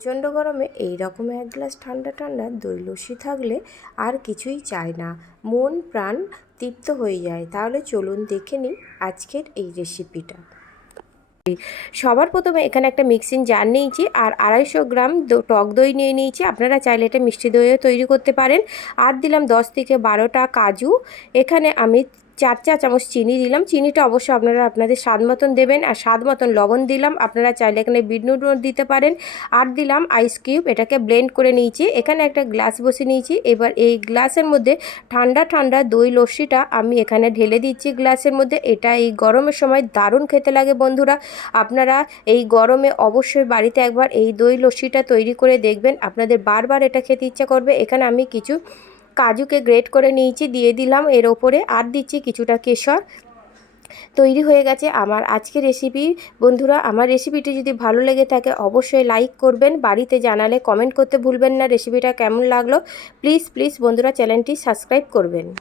প্রচণ্ড গরমে এই রকম এক গ্লাস ঠান্ডা ঠান্ডা দই লস্যি থাকলে আর কিছুই চাই না। মন, প্রাণ তৃপ্ত হয়ে যায়। তাহলে চলুন দেখে নিই আজকের এই রেসিপিটা সবার প্রথমে এখানে একটা মিক্সিং জার নিয়েছি আর আড়াইশো গ্রাম টক দই নিয়ে নিয়েছি। আপনারা চাইলে এটা মিষ্টি দইও তৈরি করতে পারেন। আর দিলাম দশ থেকে বারোটা কাজু। এখানে আমি চার চা চামচ চিনি দিলাম। চিনিটা অবশ্যই আপনারা আপনাদের স্বাদ মতন দেবেন আর স্বাদ মতন লবণ দিলাম। আপনারা চাইলে এখানে বিট দিতে পারেন। আর দিলাম আইস কিউব এটাকে ব্লেন্ড করে নিয়েছি। এখানে একটা গ্লাস বসে নিয়েছি। এবার এই গ্লাসের মধ্যে ঠান্ডা ঠান্ডা দই লস্যিটা আমি এখানে ঢেলে দিচ্ছি গ্লাসের মধ্যে। এটা এই গরমের সময় দারুণ খেতে লাগে বন্ধুরা। আপনারা এই গরমে অবশ্যই বাড়িতে একবার এই দই লস্যিটা তৈরি করে দেখবেন। আপনাদের বারবার এটা খেতে ইচ্ছা করবে। এখানে আমি কিছু কাজুকে গ্রেট করে নিয়েছি, দিয়ে দিলাম এর ওপরে। আর দিচ্ছি কিছুটা কেশর। তৈরি হয়ে গেছে আমার আজকের রেসিপি বন্ধুরা, আমার রেসিপিটি যদি ভালো লেগে থাকে, অবশ্যই লাইক করবেন। বাড়িতে জানালে কমেন্ট করতে ভুলবেন না। রেসিপিটা কেমন লাগল? প্লিজ প্লিজ বন্ধুরা চ্যানেলটি সাবস্ক্রাইব করবেন।